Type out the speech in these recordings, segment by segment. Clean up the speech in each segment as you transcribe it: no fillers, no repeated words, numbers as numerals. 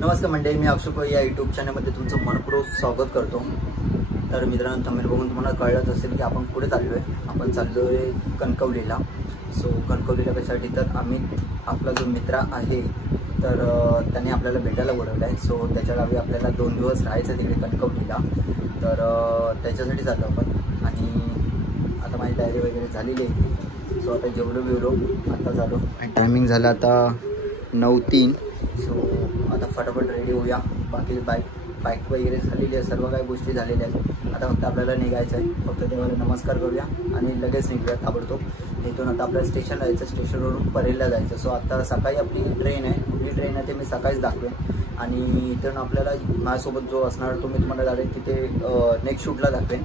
नमस्कार मंडळी, मी अक्षय या यूट्यूब चॅनलमध्ये तुमचं मनपूर्वक स्वागत करतो। तर मित्रांनो, थंबनेल बघून तुम्हाला कळलंच असेल की आपण कुठे चाललो आहे। आपण चाललो आहे कणकवलीला। सो कणकवलीला कशासाठी, तर आम्ही आपला जो मित्र आहे तर त्याने आपल्याला भेटायला बोलवलं आहे। सो त्याच्या गावी आपल्याला 2 दिवस राहायचं तिकडे कणकवलीला। तर त्याच्यासाठी चाललो आपण आणि आता माझी तयारी वगैरे झालेली आहे। सो आता जेवलो आता झालो आणि टायमिंग झालं आता 9:03। सो आता फटाफट रेडी होऊया। बाकी बाईक वगैरे झालेली आहे, सर्व काही गोष्टी झालेल्या आहेत। आता फक्त आपल्याला निघायचं आहे, फक्त देवाला नमस्कार करूया आणि लगेच निघूया ताबडतोब। इथून आता आपल्याला स्टेशनला जायचं, स्टेशनवरून परेलला जायचं। सो आता सकाळी आपली ट्रेन आहे, कुठली ट्रेन आहे ते मी सकाळीच दाखवेन आणि इथून आपल्याला माझ्यासोबत जो असणार तो मी तुम्हाला डायरेक्ट तिथे नेक्स्ट शूटला दाखवेन।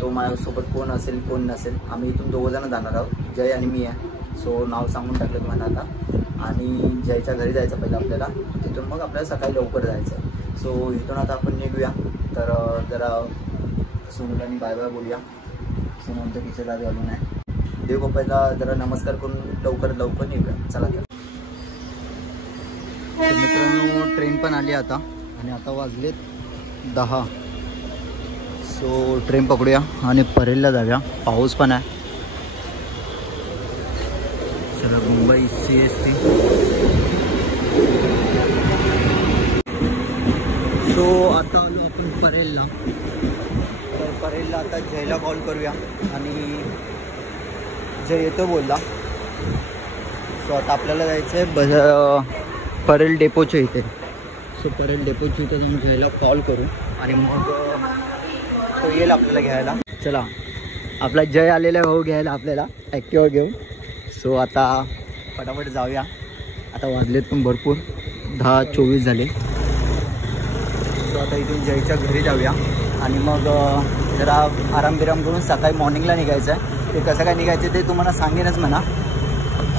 तो माझ्यासोबत कोण असेल कोण नसेल, आम्ही इथून 2 जण जाणार आहोत, जय आणि मी आहे। सो नाव सांगून टाकलं तुम्हाला आता। आणि जयच्या घरी जायचं पहिलं आपल्याला, तिथून मग आपल्याला सकाळी लवकर जायचं आहे। सो इथून आता आपण निघूया। तर जरा सोनूलानी बाय बाय बोलूया। सोनू आमच्या खिशाला घालून आहे। देव बाप्पाला जरा नमस्कार करून लवकर निघूया, चला। तर मित्रांनो, ट्रेन पण आली आता आणि आता वाजलेत 10। सो ट्रेन पकडूया आणि परेलला जाऊया। पाऊस पण आहे। चला, मुंबई CST। सो आता आलो आपण परेलला। तर परेलला आता जयला कॉल करूया आणि जय येतो बोलला। सो आता आपल्याला जायचं आहे परेल डेपोच्या इथे। सो परेल डेपोच्या इथे जाऊन जयला कॉल करू आणि मग तो येईल आपल्याला घ्यायला। चला, आपला जय आलेला भाऊ घ्यायला आपल्याला ॲक्टिवा घेऊन। सो आता फटाफट जाऊया। आता वाजलेत पण भरपूर, 10:24 झाले। सो आता इथून जयच्या घरी जाऊया आणि मग जरा आराम करून सकाळी मॉर्निंगला निघायचं आहे। ते कसं काय निघायचं ते तुम्हाला सांगेनच म्हणा।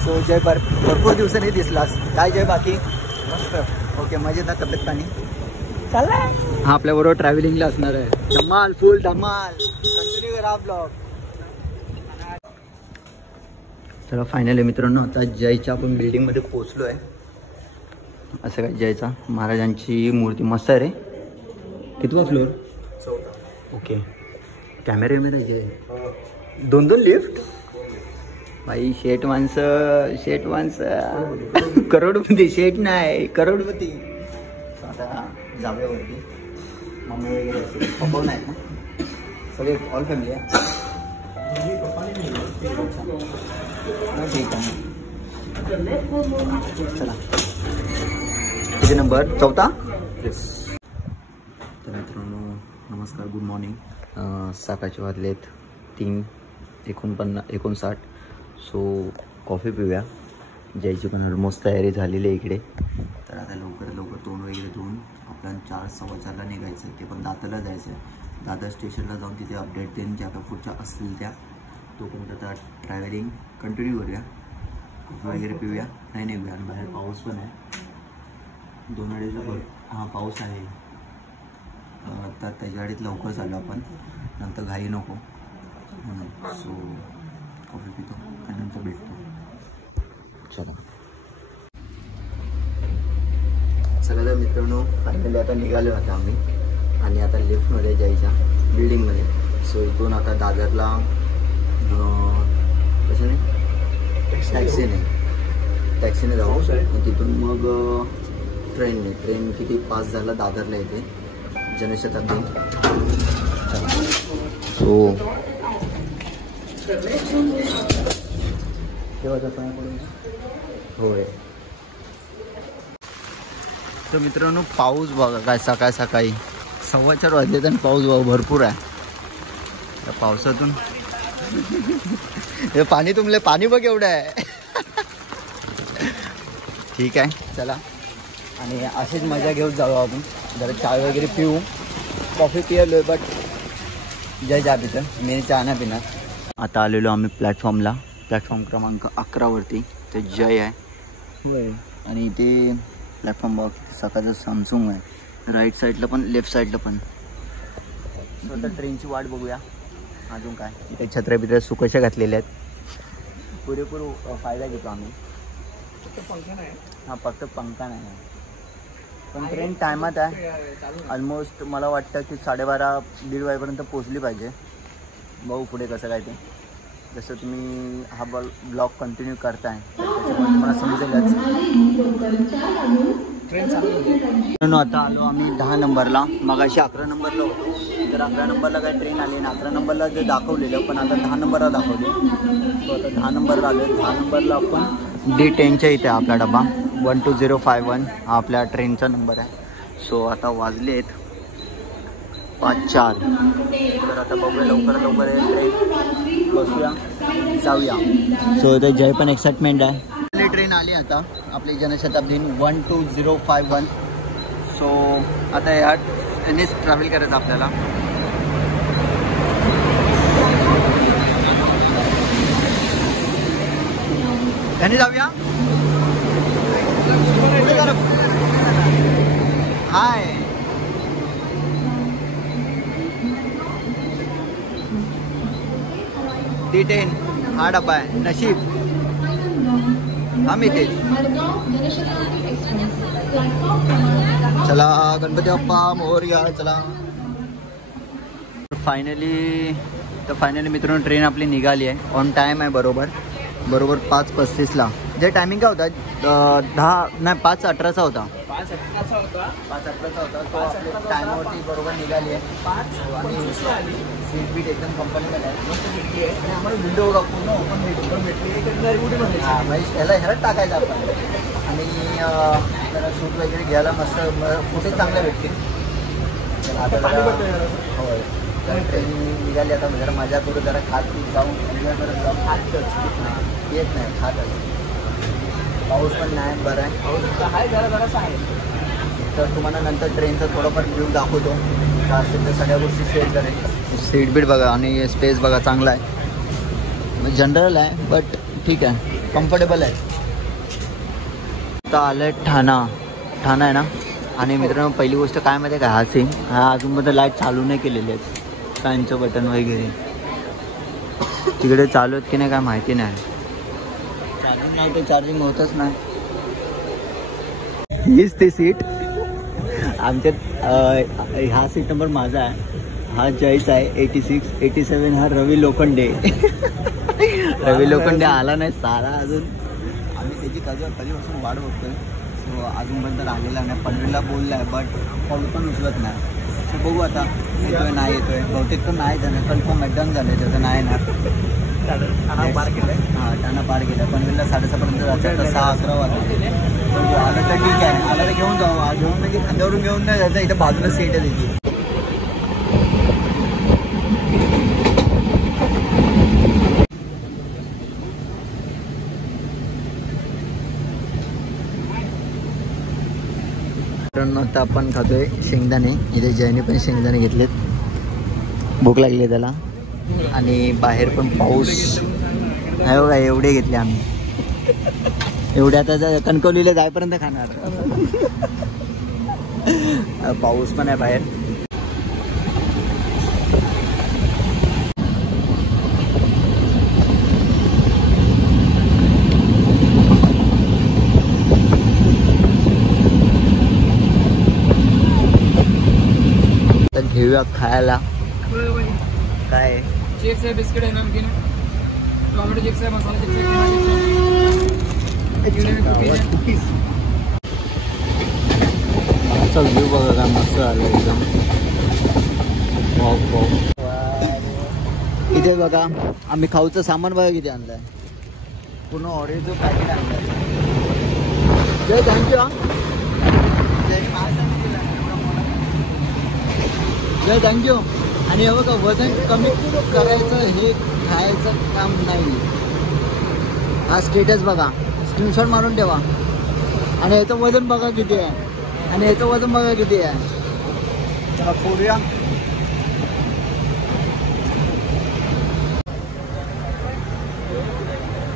सो जय भरपूर दिवसांनी दिसलास, काय जय? बाकी मस्त, ओके, मजेत ना? तब्येत पाणी चाललंय? हा, आपल्याबरोबर ट्रॅव्हलिंगला असणार आहे। धमाल, फुल धमाल, कंटिन्यू करा ब्लॉग। चला, फायनली मित्रांनो आता जयच्या आपण बिल्डिंगमध्ये पोचलो आहे। असं काय, जयचा महाराजांची मूर्ती मस्त आहे रे। कितवा फ्लोअर? 4था। ओके, कॅमेरेमध्ये जय 2 लिफ्ट भाई। शेठ माणसं करोडपती, शेठ नाही करोडपती। आता जाऊया वरती। मम्मी वगैरे असेल, पप्पा नाही ना, सगळे ऑल फॅमिली आहे। ठीक आहे, चला। किती नंबर? 4था? येस। तर मित्रांनो नमस्कार, गुड मॉर्निंग। सकाळचे वाजलेत 3:59. So coffee पिऊया। जयची पण ऑलमोस्ट तयारी झालेली आहे इकडे। तर आता लवकर तोंड वगैरे धुवून आपल्याला 4:15ला निघायचं आहे। ते पण दादरला जायचं आहे। दादर स्टेशनला जाऊन तिथे अपडेट देईन ज्या काय पुढच्या असतील त्या। तोपर्यंत आता ट्रॅव्हलिंग कंटिन्यू करूया, कॉफी वगैरे पिऊया आणि निघूया। आणि बाहेर पाऊस पण आहे, 2-2.5 हा पाऊस आहे। तर त्याच्या गाडीत लवकर चाललो आपण, नंतर घाई नको म्हणून। सो कॉफी पितो आणि नंतर भेटतो, चला। सगळ्या मित्रांनो फायनली आता निघालो आता आम्ही आणि आता लिफ्टमध्ये जायच्या बिल्डिंगमध्ये। सो इथून आता दादरला कशाने, टॅक्सीने जाऊ आणि तिथून मग ट्रेन किती 5 झाला दादरला येते, जनशताब्दी। सो केव्हा जातो होय। तर मित्रांनो पाऊस बघा काय, सकाळी 4:15 वाजले आणि पाऊस भरपूर आहे। त्या पावसातून हे पाणी तुंबले, पाणी बघ एवढं आहे। ठीक आहे, चला। आणि अशीच मजा घेऊन जाऊ आपण। जरा चाय वगैरे पिऊ, कॉफी पियालो बट जय जा पितं, मी चहा नाही पिणार। आता आलेलो आम्ही प्लॅटफॉर्मला, प्लॅटफॉर्म क्रमांक 11वरती। ते जय आहे होय आणि इथे प्लॅटफॉर्म बघ, सकाळचं सॅमसंग आहे, राईट साईडला पण लेफ्ट साईडला पण। स्वतः ट्रेनची वाट बघूया अजून काय। इथे छत्र्या बित्र्या सुकशा घातलेल्या आहेत। पुरेपूर फायदा घेतो आम्ही. फक्त पंखा नाही. हां फक्त पंखा नाही पण ट्रेन टायमात आहे. ऑलमोस्ट मला वाटतं की 12:30-1:30 वाजेपर्यंत पोचली पाहिजे. बघू पुढे कसं काय ते. जसं तुम्ही हा ब्लॉग कंटिन्यू करताय त्याच्यामुळे तुम्हाला समजेलच. ट्रेन चालू. आता आलो आम्ही 10 नंबरला. मगाशी 11 नंबरला होतो. तर 11 नंबरला काय ट्रेन आली आणि 11 नंबरला जे दाखवलेलं पण आता 10 नंबरला दाखवले. सो आता 10 नंबरला आलो. 10 नंबरला आपण D10च्या इथे आपला डबा 12051 हा आपल्या ट्रेनचा नंबर आहे. सो आता वाजले आहेत 5:04. तर आता बघूया लवकर लवकर ट्रेन बसूया जाऊया. सो इथे जय पण एक्साइटमेंट आहे. आपली ट्रेन आली आता आपली जनशताब्दी 12051. सो आता यानेच ट्रॅव्हल करायचं आपल्याला. याने जाऊया. हाय D10 हा डबा आहे. नशीब आम्ही तेच. चला गणपती बाप्पा मोरया. चला फायनली मित्रांनो ट्रेन आपली निघाली आहे. ऑन टाईम आहे. बरोबर 5:35ला. जे टायमिंग काय होता 5:18चा होता. 5:18चा होता. तो आपल्या टाईमवरती बरोबर निघाली आहे. सीट बीट एकदम कंपनीमध्ये आहे. मस्त भेटली आहे आणि आम्हाला विंडो बघा पूर्ण ओपन भेटली. हां म्हणजे ह्याला टाकायचं आपण. आणि जरा शूट वगैरे घ्यायला मस्त फोटो चांगले भेटतील. होय तर ट्रेन निघाली आता. जरा मजा करू. जरा खात पीत जाऊन एन्जॉय करत जाऊ. खातच येत नाही खातच. पाऊस पण नाही. बरं आहे. पाऊस आहे जरा आहे. तर तुम्हाला नंतर ट्रेनचा थोडंफार व्ह्यू दाखवतो. काय असेल तर सगळ्या गोष्टी शेअर करेल. सीट बीट बघा आणि स्पेस बघा चांगला आहे. जनरल आहे बट ठीक आहे कम्फर्टेबल आहे. आता आलं ठाणा आहे ना. आणि मित्रांनो पहिली गोष्ट काय माहिती आहे का हा सीन हा अजूनमध्ये लाईट चालू नाही केलेली आहे. फॅनचं बटन वगैरे तिकडे चालू आहेत की नाही काय माहिती नाही. चार्जिंग नाही तर चार्जिंग होतच नाही. हीच ती सीट आमच्यात. हा सीट नंबर माझा आहे. हा जयचा आहे 86. 87 हा रवी लोखंडे. रवी लोखंडे आला नाही सारा अजून. आम्ही त्याची कधीपासून वाट बघतोय. सो अजूनपर्यंत आलेला नाही. पनवेलला बोलला आहे बट कॉल पण उचलत नाही. सो बघू आता येतोय नाही येतोय. बहुतेक तर नाही झालं. कन्फर्म डन झालं आहे त्याचं नाही येणार. ठाणा पार केलं आहे. हां ठाणा पार केलं. पनवेलला 6:30पर्यंत जायचं. 6:11 वाजता. आलं तर ठीक आहे. आलं तर घेऊन जाऊ. घेऊन म्हणजे खांद्यावरून घेऊन नाही जायचं. इथं बाजूला सीट आहे त्याची. आता आपण खातोय शेंगदाणे. इथे जयने पण शेंगदाणे घेतलेत. भूक लागली आहे त्याला. आणि बाहेर पण पाऊस आहे बघा. एवढे घेतले आम्ही. एवढे आता कणकवलीला जायपर्यंत खाणार. पाऊस पण आहे बाहेर. घेऊया खायला. काय चिप्स आहे बिस्किट आहे नमकीन टोमॅटो चिप्स आहे मसाला चिप्स आहे कुकीज. आमचा व्ह्यू बघा काय मस्त आलं एकदम. इथे बघा आम्ही खाऊचं सामान बघा किती आणलंय. पूर्ण ऑरेंजचं पॅकेट आणलंय. जय थँक्यू. जय थँक्यू. आणि हे बघा वजन कमी करायचं हे खायचं काम नाही. हा स्टेटस बघा. स्क्रीनशॉट मारून ठेवा. आणि याचं वजन बघा किती आहे. आणि याचं वजन बघा किती आहे. चला फोडूया.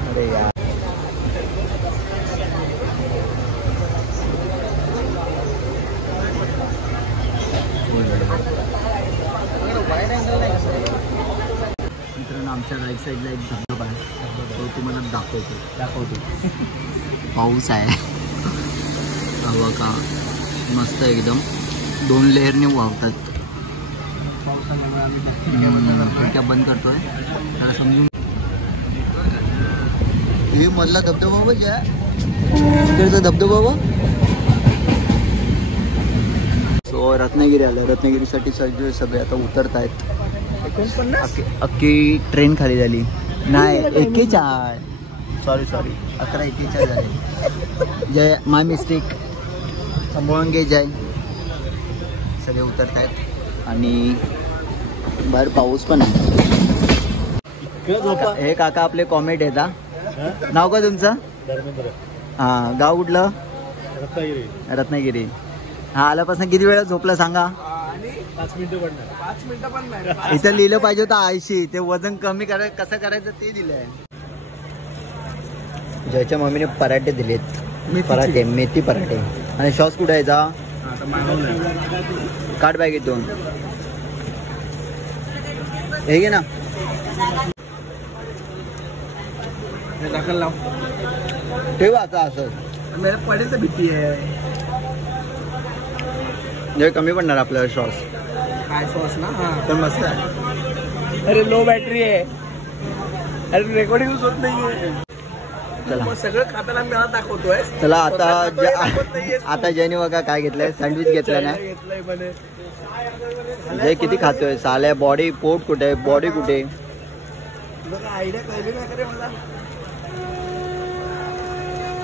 अरे यार मित्रांनो आमच्या राईट साईडला एक धबधबा आहे, तो तुम्हाला दाखवतो. पाऊस आहे हवा का मस्त एकदम 2 लेअरने वाहतात. पावसामुळे आम्ही खिडक्या बंद करतोय त्याला समजून. हे मधला धबधबा बघ, तिकडचा धबधबा. सो रत्नागिरी आलं. रत्नागिरीसाठी सगळे आता उतरत आहेत. 49 अख्खी ट्रेन खाली झाली. नाही 41. सॉरी 11:41 झाली. जय माय मिस्टेक. सांभाळून घे जय. सगळे उतरत आहेत आणि बाहेर पाऊस पण आहे. हे काका आपले कॉमेंट येतात. नाव का तुमचं? हां. गाव कुठलं? रत्नागिरी. हा आल्यापासून किती वेळा झोपला सांगा? 5 मिनिटं पण नाही. इथं लिहिलं पाहिजे होतं 80. ते वजन कमी कसं करायचं ते दिलंय. जयच्या मम्मीने पराठे दिलेत. पराठे मेथी पराठे. आणि शॉस कुठे आहे जा? काट बॅगेतून हे घे ना. ठेव आता असं पडेल तर भीती आहे. कमी पडणार आपल्याला शॉस. काय शॉस ना तर मस्त आहे. अरे लो बॅटरी आहे. अरे रेकॉर्डिंग होत नाहीये. चला सगळं खाताना मी दाखवतोय. चला आता जयने बघा काय घेतलंय. सँडविच घेतलं ना. जय किती खातोय साल्या. बॉडी पोट कुठे? बॉडी कुठे? आयडिया कळली नाही करे मला.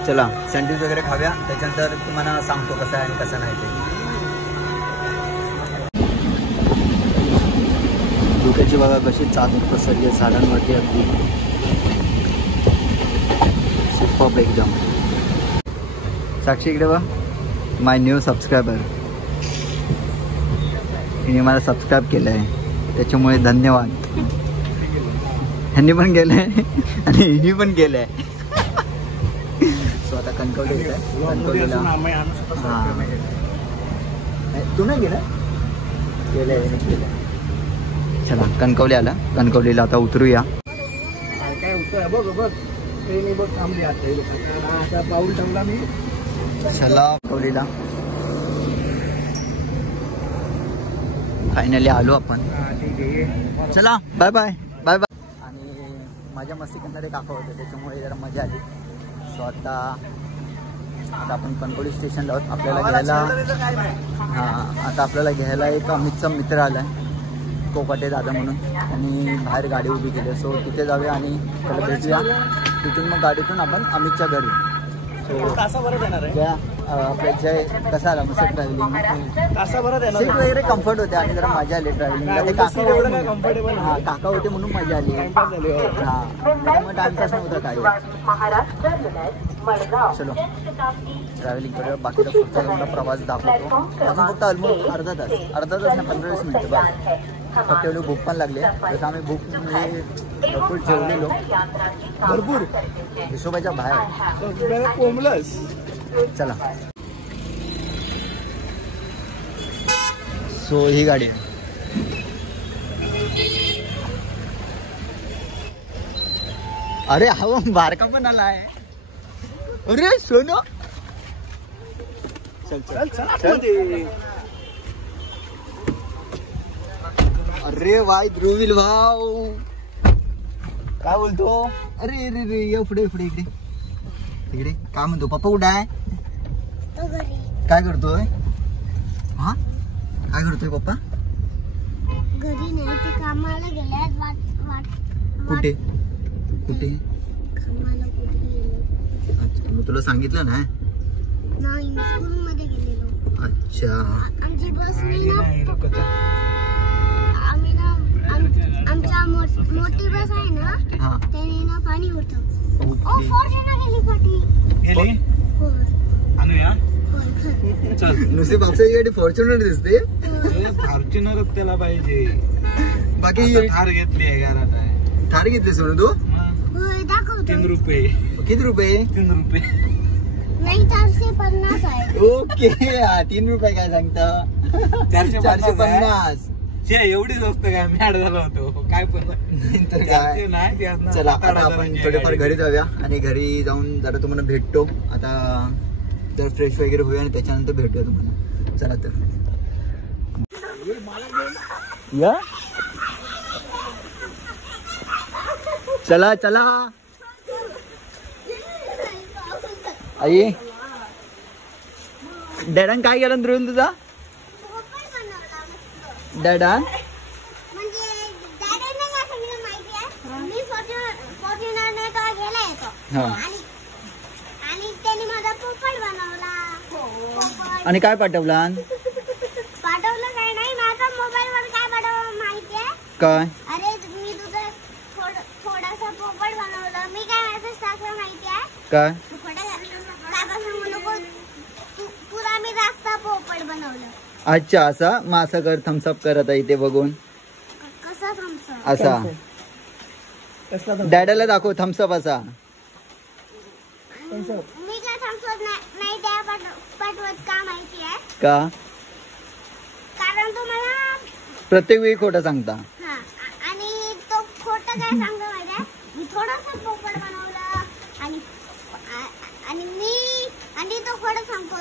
चला सँडविच वगैरे खाव्या, त्याच्यानंतर तुम्हाला सांगतो कसं आहे आणि कसं नाही ते. धुक्याची बघा कशी चादर पसरली आहे झाडांवरती. अगदी सुपर एकदम. साक्षी इकडे बघ. माय न्यू सबस्क्रायबर. हिने मला सबस्क्राईब केलं आहे त्याच्यामुळे धन्यवाद. ह्यांनी पण केलंय आणि हिने पण केलंय. सो आता कणकवलीला हां तू नाही गेलं? केलंय. चला कणकवली आला. कणकवलीला आता उतरूया. काय उतर बघ बघ ट्रेन बघ थांबली आता. पाऊल ठेवला मी. चला कणकवलीला फायनली आलो आपण. चला बाय बाय बाय बाय. आणि माझ्या मस्ती करणारे काका होते त्याच्यामुळे जरा मजा आली. सो आता आपण कणकवली स्टेशनला आहोत. आपल्याला घ्यायला आता आपल्याला घ्यायला एक अमितचा मित्र आला आहे कोकाटे दादा म्हणून. त्यांनी बाहेर गाडी उभी केली. सो तिथे जाऊया आणि त्याला भेटूया. तिथून मग गाडीतून आपण अमितच्या घरी. सो तासाभरात येणार आहे. आपल्या जय कसा आला मस्त ट्रॅव्हलिंग. तासाभरात येणार. सीट वगैरे कम्फर्ट होते आणि जरा मजा आली ट्रॅव्हलिंगला. ते कम्फर्टेबल हां काका होते म्हणून मजा आली. हां मग टाइमपास नव्हता काय. चलो ट्रॅव्हलिंग करूया. बाकीचा पुढचा एवढा प्रवास दाखवतो. अजून फक्त ऑलमोस्ट अर्धा तास ना 15-20 मिनिटं बस. फक्त एवढी भूक पण लागली आहे. तसं आम्ही भूक भरपूर जेवलेलो. भरपूर हिशोबाच्या बाहेर कोंबलंच. चला सो ही गाडी आहे. अरे हा बारका पण आला आहे. अरे सोनो चल चल चल. अरे वाय ध्रुवील भाऊ काय बोलतो? अरे अरे रे ये पुढे पुढे इकडे इकडे. काय म्हणतो? पप्पा कुठे आहे? काय करतोय? हा काय करतोय पप्पा? घरी नाही ते कामाला गेल्यात. कुठे कुठे? कामाला कुठे गेले? अच्छा मग तुला सांगितलं ना? नाही स्कूल मध्ये गेलेलो. अच्छा आमची बस नाही ना. आम्ही ना आमच्या मोठी बस आहे ना त्याने ना पाणी होतं. फॉर्च्युनर गेली पाठी गेली. आणूया चल. नुसती बापसाची गाडी फॉर्च्युनर दिसते. फॉर्च्युनरच त्याला पाहिजे. बाकी थार घेतली आहे घरात. थार घेतली सोनू तू? दाखवतो. 3 रुपये. किती रुपये? 3 रुपये नाही 450 आहे. ओके 3 रुपये काय सांगता? 450. एवढीच वस्त काय मॅड झाला होतो काय पण नाही. चला आता आपण थोडेफार घरी जाऊया आणि घरी जाऊन जरा तुम्हाला भेटतो. आता जर फ्रेश वगैरे होऊया आणि त्याच्यानंतर भेटूया तुम्हाला. चला तर या चला चला आई डॅडान काय केलं ध्रुवन तुझा डॅडा आणि काय पाठवला काय नाही माझा मोबाईल वर काय पाठवलं माहितीये काय अरे मी तुझा थोडासा पोपट बनवला मी काय मेसेज टाकला माहितीये काय तुला मी जास्त पोपट बनवलं. अच्छा असा मग असं कर थम्सअप करत आहे ते बघून कसा थम्सअप असा डॅडाला दाखव थम्सअप असा मी काय थम्सअप नाही त्या पाठवत का माहितीये का कारण तुम्हाला प्रत्येक वेळी खोटं सांगता. आणि तो खोटं काय सांगतो माहितीये मी थोडासा पोपट बनवला आणि तो खोटं सांगतो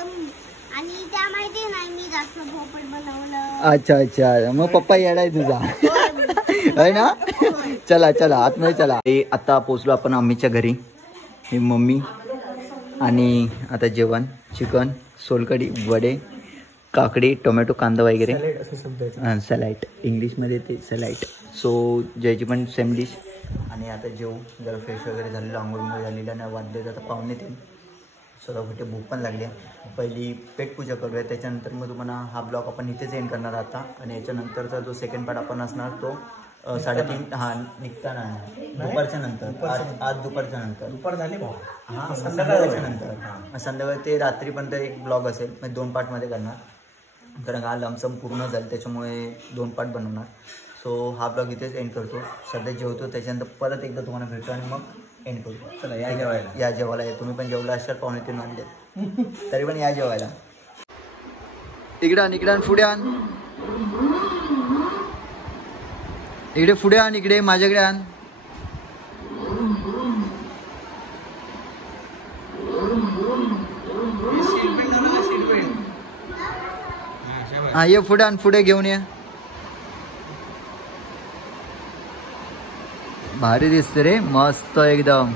आणि त्या माहिती नाही मी जास्त पोपट बनवलं. अच्छा अच्छा मग पप्पा येडाय तुझा है ना. चला चला आतमध्ये चला. आता पोचलो आपण आम्हीच्या घरी. ही मम्मी आणि आता जेवण चिकन सोलकढी वडे काकडी टोमॅटो कांदा वगैरे सॅलाड इंग्लिशमध्ये ते सॅलाड. सो ज्याची पण सेम डिश. आणि आता जेवू जरा फ्रेश वगैरे झालेलं आंघोळ झालेलं आणि वाजले आता 2:45. स्वतः भूक पण लागली आहे. पहिली पेटपूजा करूया त्याच्यानंतर मग तुम्हाला हा ब्लॉग आपण इथेच एंड करणार आता. आणि याच्यानंतरचा जो सेकंड पार्ट आपण असणार तो 3:30 हा निघताना दुपारच्या नंतर आज दुपारच्या नंतर दुपार झाली हां संध्याकाळच्या नंतर संध्याकाळी ते रात्रीपर्यंत एक ब्लॉग असेल म्हणजे 2 पार्टमध्ये करणार. कारण हा लमसम पूर्ण झालं त्याच्यामुळे 2 पार्ट बनवणार. सो हा ब्लॉग इथेच एंड करतो. सध्या जेवतो त्याच्यानंतर परत एकदा तुम्हाला भेटतो आणि मग एंड करतो. चला या जेवायला या जेवायला तुम्ही पण जेवला असाल 2:45 वाजले तरी पण या जेवायला. इकडे पुढे आण इकडे पुढे आण इकडे माझ्याकडे आण. हा ये पुढे आण पुढे घेऊन ये. भारी दिसते रे मस्त एकदम.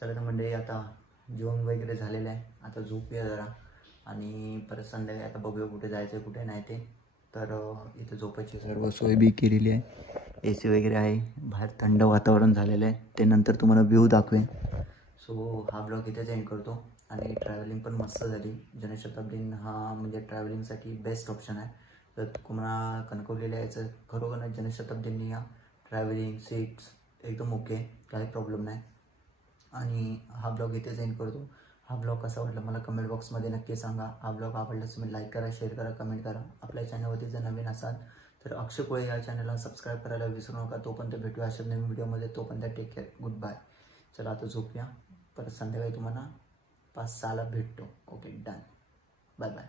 चला तर मंडळी आता जेवण वगैरे झालेलं आहे. आता झोपूया जरा आणि परत संध्याकाळी आता बघूया कुठे जायचं कुठे नाही ते. तर इथं झोपायची सर्व सोय बी केलेली आहे. AC वगैरे आहे. बाहेर थंड वातावरण झालेलं आहे. ते नंतर तुम्हाला व्ह्यू दाखवेन. सो हा ब्लॉग इथेच एंड करतो. आणि ट्रॅव्हलिंग पण मस्त झाली. जनशताब्दी हा म्हणजे ट्रॅव्हलिंगसाठी बेस्ट ऑप्शन आहे. तर तुम्हाला कणकवलीला यायचं खरोखर जनशताब्दींनी या ट्रॅव्हलिंग सीट्स एकदम ओके काही प्रॉब्लेम नाही. आणि हा ब्लॉग इथेच एंड करतो. हा ब्लॉग कसा वाटला मला कमेंट बॉक्समध्ये नक्की सांगा. हा ब्लॉग आवडल्यास तुम्ही लाईक करा शेअर करा कमेंट करा. आपल्या चॅनलवरती जर नवीन असाल तर अक्षय कोळे या चॅनलला सबस्क्राईब करायला विसरू नका. तोपर्यंत भेटूया अशा नवीन व्हिडिओमध्ये. तोपर्यंत टेक केअर गुड बाय. चला आता झोपूया. परत संध्याकाळी तुम्हाला 5-6ला भेटतो. Okay done bye bye.